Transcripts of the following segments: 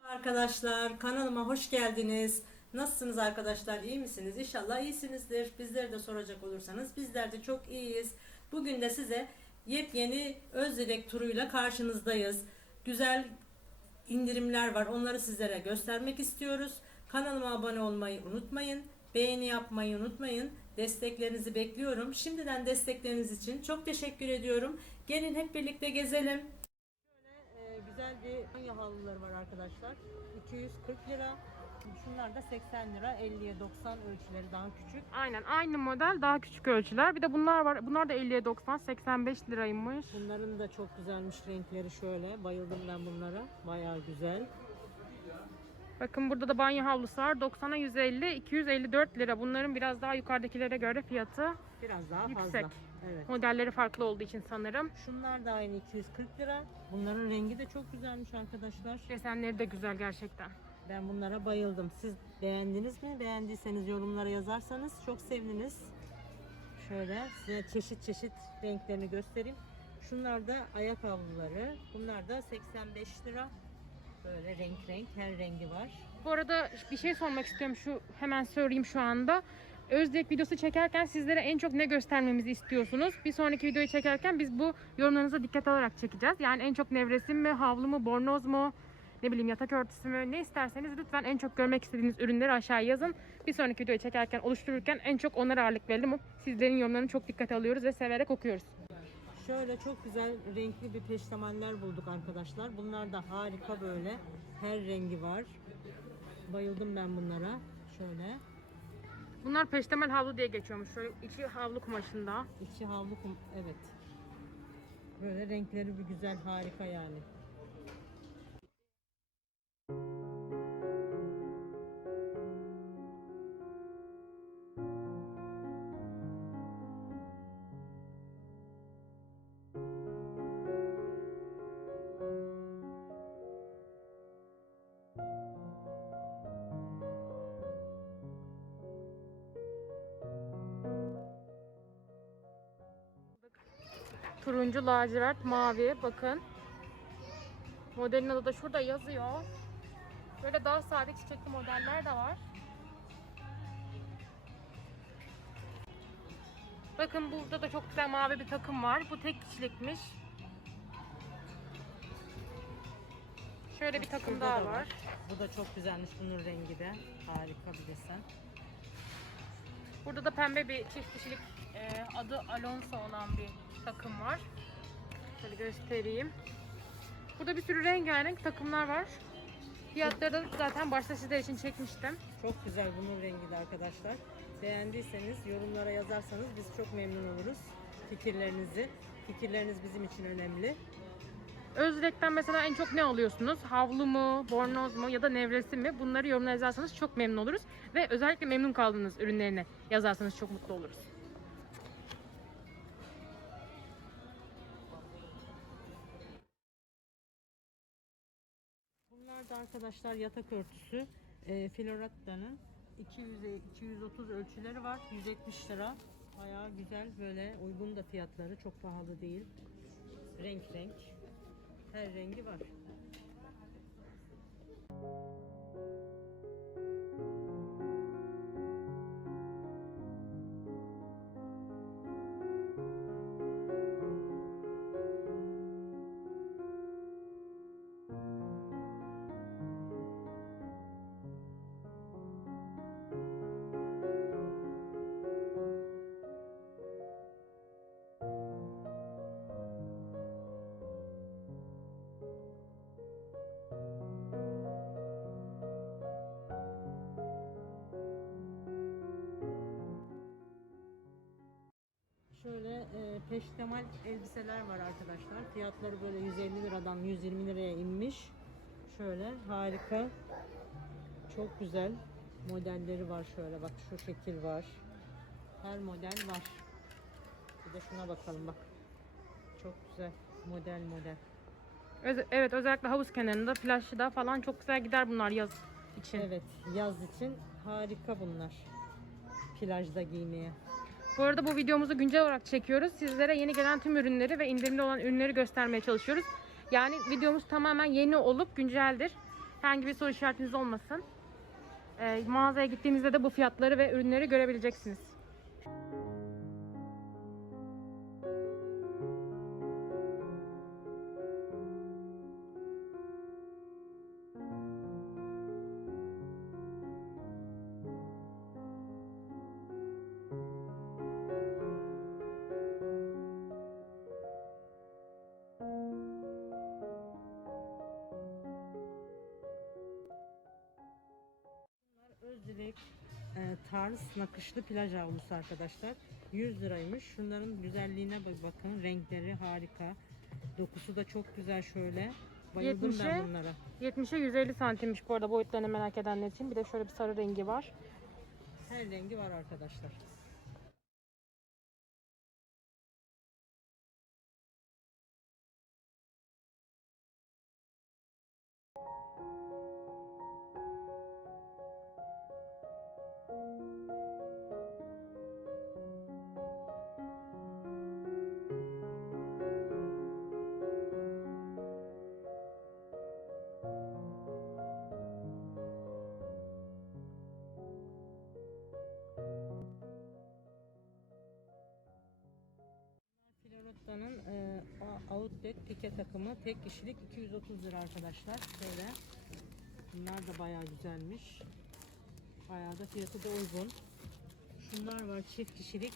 Arkadaşlar kanalıma hoş geldiniz. Nasılsınız arkadaşlar? İyi misiniz? İnşallah iyisinizdir. Bizleri de soracak olursanız bizler de çok iyiyiz. Bugün de size yepyeni Özdilek turuyla karşınızdayız. Güzel indirimler var. Onları sizlere göstermek istiyoruz. Kanalıma abone olmayı unutmayın. Beğeni yapmayı unutmayın. Desteklerinizi bekliyorum. Şimdiden destekleriniz için çok teşekkür ediyorum. Gelin hep birlikte gezelim. Güzel bir banyo halıları var arkadaşlar. 240 lira. Şunlar da 80 lira. 50'ye 90 ölçüleri daha küçük. Aynen aynı model daha küçük ölçüler. Bir de bunlar var. Bunlar da 50'ye 90 85 liraymış. Bunların da çok güzelmiş renkleri şöyle. Bayıldım ben bunlara. Bayağı güzel. Bakın burada da banyo havlusu var. 90'a 150, 254 lira. Bunların biraz daha yukarıdakilere göre fiyatı Biraz daha Yüksek. fazla. Evet. modelleri farklı olduğu için sanırım. Şunlar da aynı 240 lira. Bunların rengi de çok güzelmiş arkadaşlar. Desenleri de güzel gerçekten. Ben bunlara bayıldım. Siz beğendiniz mi? Beğendiyseniz yorumlara yazarsanız çok seviniriz. Şöyle size çeşit çeşit renklerini göstereyim. Şunlar da ayak havluları. Bunlar da 85 lira. Böyle renk renk her rengi var. Bu arada bir şey sormak istiyorum. Şu hemen söyleyeyim şu anda. Özdek videosu çekerken sizlere en çok ne göstermemizi istiyorsunuz? Bir sonraki videoyu çekerken biz bu yorumlarınıza dikkat alarak çekeceğiz. Yani en çok nevresim mi, havlu mu, bornoz mu, ne bileyim yatak örtüsü mü ne isterseniz lütfen en çok görmek istediğiniz ürünleri aşağıya yazın. Bir sonraki videoyu çekerken, oluştururken en çok onlara ağırlık verelim. Sizlerin yorumlarını çok dikkate alıyoruz ve severek okuyoruz. Şöyle çok güzel renkli bir peştemaller bulduk arkadaşlar. Bunlar da harika böyle. Her rengi var. Bayıldım ben bunlara. Şöyle. Bunlar peştemel havlu diye geçiyormuş. Şöyle içi havlu kumaşında. İçi havlu kum. Evet. Böyle renkleri bir güzel harika yani. Turuncu, lacivert, mavi. Bakın. Modelin adı da şurada yazıyor. Böyle daha sade çiçekli modeller de var. Bakın burada da çok güzel mavi bir takım var. Bu tek kişilikmiş. Şöyle bir takım Şurada daha da var. Bu da çok güzelmiş bunun rengi de. Harika bir desen. Burada da pembe bir çift kişilik e, adı Alonso olan bir takım var. Şöyle göstereyim. Burada bir sürü rengarenk takımlar var. Fiyatları da zaten başta sizler için çekmiştim. Çok güzel bunun rengi de arkadaşlar. Beğendiyseniz yorumlara yazarsanız biz çok memnun oluruz. Fikirlerinizi. Fikirleriniz bizim için önemli. Özlek'ten mesela en çok ne alıyorsunuz? Havlu mu, bornoz mu ya da nevresim mi? Bunları yorumlara yazarsanız çok memnun oluruz. Ve özellikle memnun kaldığınız ürünlerini yazarsanız çok mutlu oluruz. Arkadaşlar yatak örtüsü. E, Floratta'nın 200'e 230 ölçüleri var. 170 lira. Bayağı güzel böyle uygun da fiyatları. Çok pahalı değil. Renk renk. Her rengi var. E, peştemal elbiseler var arkadaşlar. Fiyatları böyle 150 liradan 120 liraya inmiş. Şöyle harika. Çok güzel modelleri var şöyle bak şu şekil var. Her model var. Bir de şuna bakalım bak. Çok güzel model model. Öz- evet özellikle havuz kenarında, plajda falan çok güzel gider bunlar yaz için. Evet yaz için harika bunlar. Plajda giymeye. Bu arada bu videomuzu güncel olarak çekiyoruz. Sizlere yeni gelen tüm ürünleri ve indirimli olan ürünleri göstermeye çalışıyoruz. Yani videomuz tamamen yeni olup günceldir. Herhangi bir soru işaretiniz olmasın. Ee, mağazaya gittiğinizde de bu fiyatları ve ürünleri görebileceksiniz. Tarz nakışlı plaj havlusu arkadaşlar. 100 liraymış. Şunların güzelliğine bak bakın. Renkleri harika. Dokusu da çok güzel şöyle. Bayıldım 70'e ben bunlara. 70'e 150 santimmiş bu arada boyutlarını merak edenler için. Bir de şöyle bir sarı rengi var. Her rengi var arkadaşlar. Outlet pike takımı tek kişilik 230 lira arkadaşlar. Şöyle. Bunlar da bayağı güzelmiş. Bayağı da fiyatı da uygun. Şunlar var çift kişilik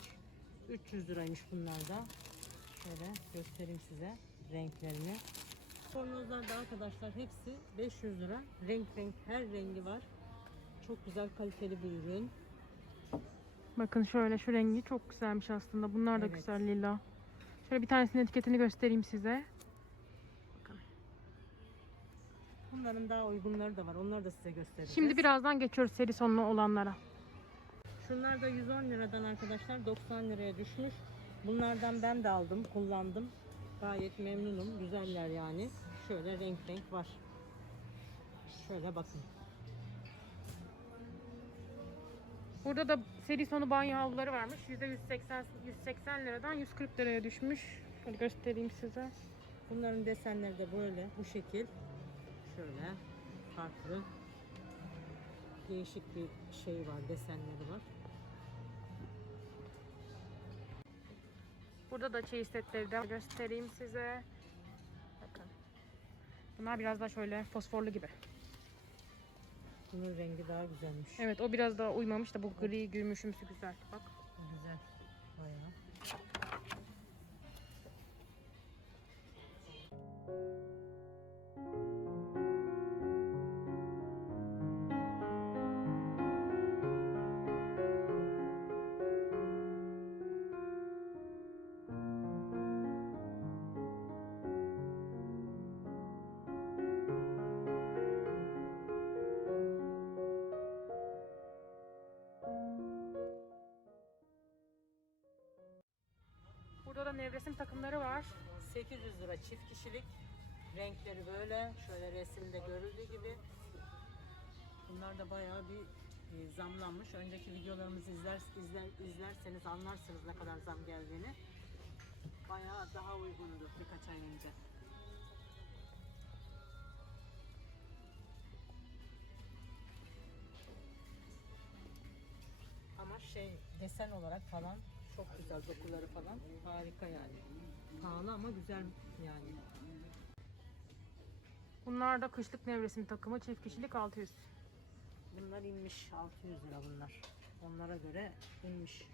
300 liraymış bunlar da. Şöyle göstereyim size renklerini. Bornozlar da arkadaşlar hepsi 500 lira. Renk renk her rengi var. Çok güzel kaliteli bir ürün. Bakın şöyle şu rengi çok güzelmiş aslında. Bunlar da Evet. güzel lila. Şöyle bir tanesinin etiketini göstereyim size. Bunların daha uygunları da var. Onları da size göstereceğiz. Şimdi birazdan geçiyoruz seri sonlu olanlara. Şunlar da 110 liradan arkadaşlar 90 liraya düşmüş. Bunlardan ben de aldım, kullandım. Gayet memnunum. Güzeller yani. Şöyle renk renk var. Şöyle bakın. Burada da seri sonu banyo havluları varmış. %180 180 liradan 140 liraya düşmüş. Şöyle göstereyim size. Bunların desenleri de böyle bu şekil. Şöyle farklı. Değişik bir şey var, desenleri var. Burada da çeyiz setleri de göstereyim size. Bakın. Bunlar biraz daha şöyle fosforlu gibi. Bunun rengi daha güzelmiş. Evet o biraz daha uymamış da bu gri gümüşümsü güzel. Bak. Güzel. Burada da nevresim takımları var. 800 lira çift kişilik. Renkleri böyle. Şöyle resimde görüldüğü gibi. Bunlar da bayağı bir e, zamlanmış. Önceki videolarımızı izler, izler, izlerseniz anlarsınız ne kadar zam geldiğini. Bayağı daha uygundu birkaç ay önce. Ama şey desen olarak falan çok güzel dokuları falan harika yani. Pahalı ama güzel yani. Bunlar da kışlık nevresim takımı çift kişilik 600. Bunlar inmiş 600 lira bunlar. Onlara göre inmiş.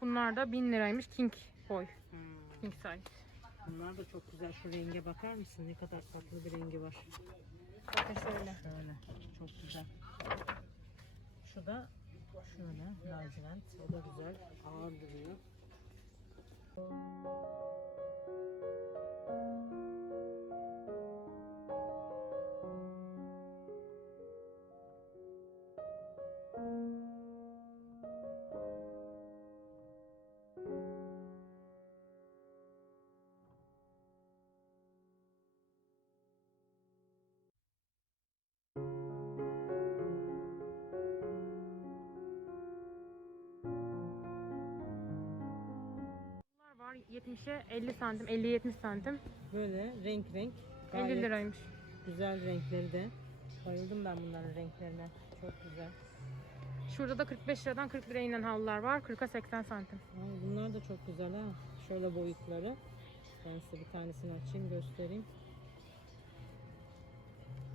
Bunlar da 1000 liraymış king boy. Hmm. King size. Bunlar da çok güzel. Şu renge bakar mısın? Ne kadar farklı bir rengi var. Bakın şöyle. Şöyle. Çok güzel. Şu da şöyle lacivert. O da güzel. Ağır duruyor. 70'e 50 santim, 50-70 santim. Böyle renk renk. 50 Gayet liraymış. Güzel renkleri de. Bayıldım ben bunların renklerine. Çok güzel. Şurada da 45 liradan 40 liraya inen halılar var. 40'a 80 santim. Aa, bunlar da çok güzel ha. Şöyle boyutları. Ben size bir tanesini açayım göstereyim.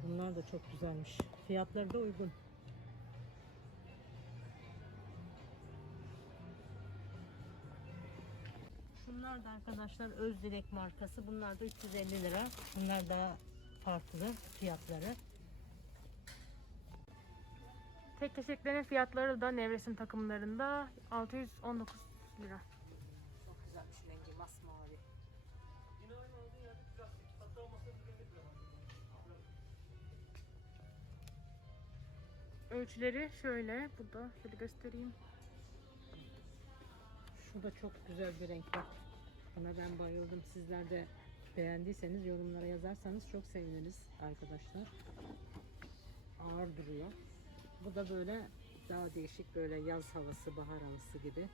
Bunlar da çok güzelmiş. Fiyatları da uygun. Bunlar da arkadaşlar Özdilek markası. Bunlar da 350 lira. Bunlar daha farklı fiyatları. Tek kesiklerin fiyatları da Nevresim takımlarında 619 lira. Çok güzelmiş rengi masmavi. Ölçüleri şöyle. Burada şöyle göstereyim. Şu da çok güzel bir renk bak. Buna ben bayıldım. Sizler de beğendiyseniz yorumlara yazarsanız çok seviniriz arkadaşlar. Ağır duruyor. Bu da böyle daha değişik böyle yaz havası, bahar havası gibi.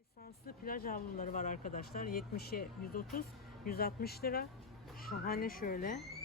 Lisanslı plaj havluları var arkadaşlar. 70'e 130, 160 lira. Şahane şöyle.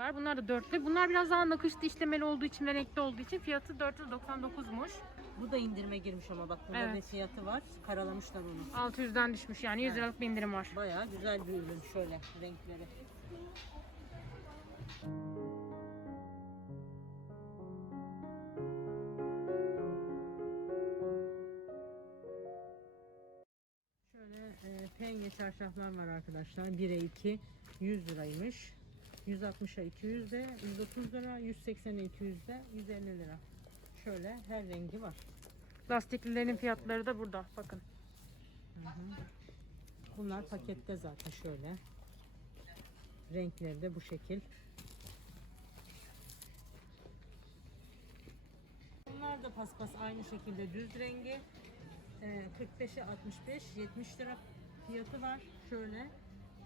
Var. Bunlar da dörtlü. Bunlar biraz daha nakışlı işlemeli olduğu için ve renkli olduğu için fiyatı 499'muş. Bu da indirime girmiş ama bak burada Evet. ne fiyatı var. Karalamışlar onu. 600'den düşmüş yani 100 liralık bir indirim var. Bayağı güzel bir ürün şöyle renkleri. Şöyle e, penge çarşaflar var arkadaşlar. 1'e 2 100 liraymış. 160'a 200 de 130 lira, 180'e 200 de 150 lira. Şöyle her rengi var. Lastiklilerin fiyatları da burada. Bakın. Bunlar pakette zaten şöyle. Renkleri de bu şekil. Bunlar da paspas aynı şekilde düz rengi. Ee, 45'e 65, 70 lira fiyatı var. Şöyle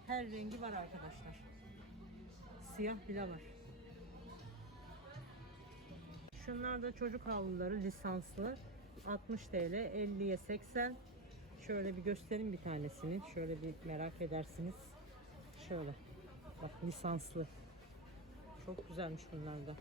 her rengi var arkadaşlar. Siyah bile var. Şunlar da çocuk havluları lisanslı. 60 TL, 50'ye 80. Şöyle bir göstereyim bir tanesini. Şöyle bir merak edersiniz. Şöyle. Bak lisanslı. Çok güzelmiş bunlar da.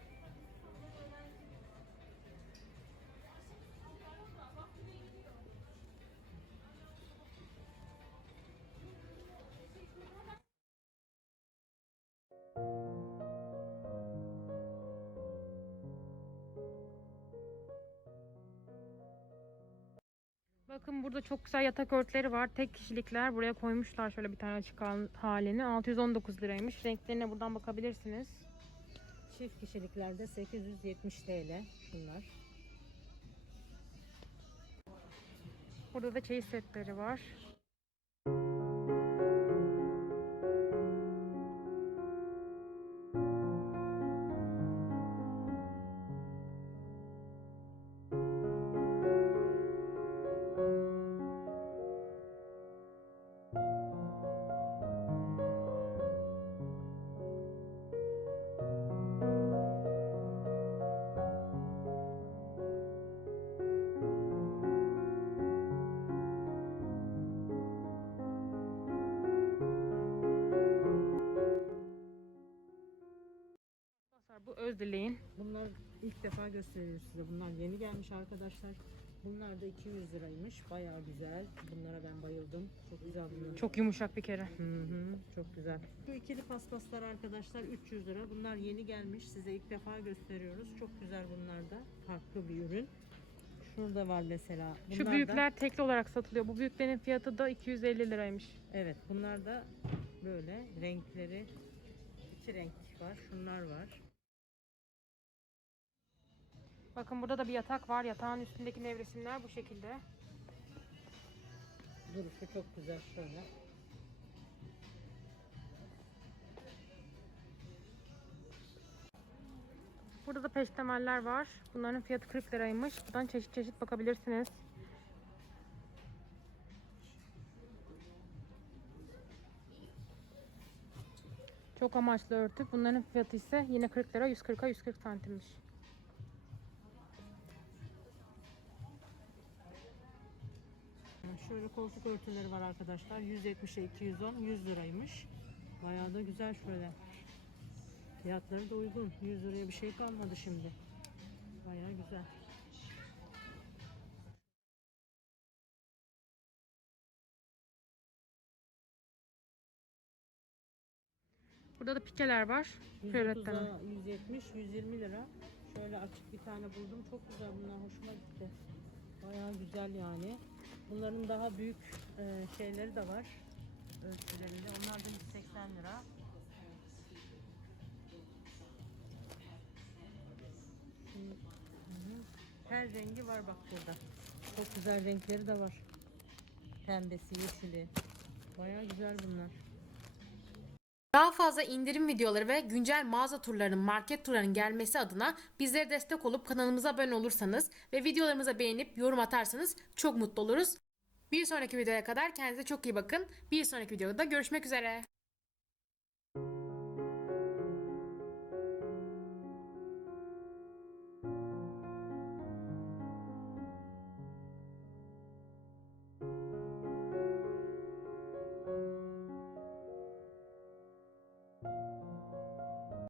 Bakın burada çok güzel yatak örtüleri var. Tek kişilikler. Buraya koymuşlar şöyle bir tane açık hal- halini. 619 liraymış. Renklerine buradan bakabilirsiniz. Çift kişiliklerde 870 TL şunlar. Burada da çeyiz setleri var. Bu öz dileğin. Bunlar ilk defa gösteriyoruz size. Bunlar yeni gelmiş arkadaşlar. Bunlar da 200 liraymış. Bayağı güzel. Bunlara ben bayıldım. Çok güzel bunlar. Çok yumuşak bir kere. Hı hı, çok güzel. Şu ikili paspaslar arkadaşlar 300 lira. Bunlar yeni gelmiş. Size ilk defa gösteriyoruz. Çok güzel bunlar da. Farklı bir ürün. Şurada var mesela. Şu Bunlar da- büyükler tekli olarak satılıyor. Bu büyüklerin fiyatı da 250 liraymış. evet bunlar da böyle renkleri iki renk var. Şunlar var. Bakın burada da bir yatak var. Yatağın üstündeki nevresimler bu şekilde. Duruşu çok güzel şöyle. Burada da peştemeller var. Bunların fiyatı 40 liraymış. Buradan çeşit çeşit bakabilirsiniz. Çok amaçlı örtü. Bunların fiyatı ise yine 40 lira. 140'a 140 santimmiş. Koltuk örtüleri var arkadaşlar. 170'e 210, 100 liraymış. Bayağı da güzel şöyle. Fiyatları da uygun. 100 liraya bir şey kalmadı şimdi. Bayağı güzel. Burada da pikeler var. Şöyle 130'a 170, 120 lira. Şöyle açık bir tane buldum. Çok güzel bunlar. Hoşuma gitti. Bayağı güzel yani. Bunların daha büyük e, şeyleri de var. Ölçülerinde. Onlar da 180 lira. Her rengi var bak burada. Çok güzel renkleri de var. Pembesi, yeşili. Bayağı güzel bunlar. Daha fazla indirim videoları ve güncel mağaza turlarının, market turlarının gelmesi adına bizlere destek olup kanalımıza abone olursanız ve videolarımıza beğenip yorum atarsanız çok mutlu oluruz. Bir sonraki videoya kadar kendinize çok iyi bakın. Bir sonraki videoda görüşmek üzere.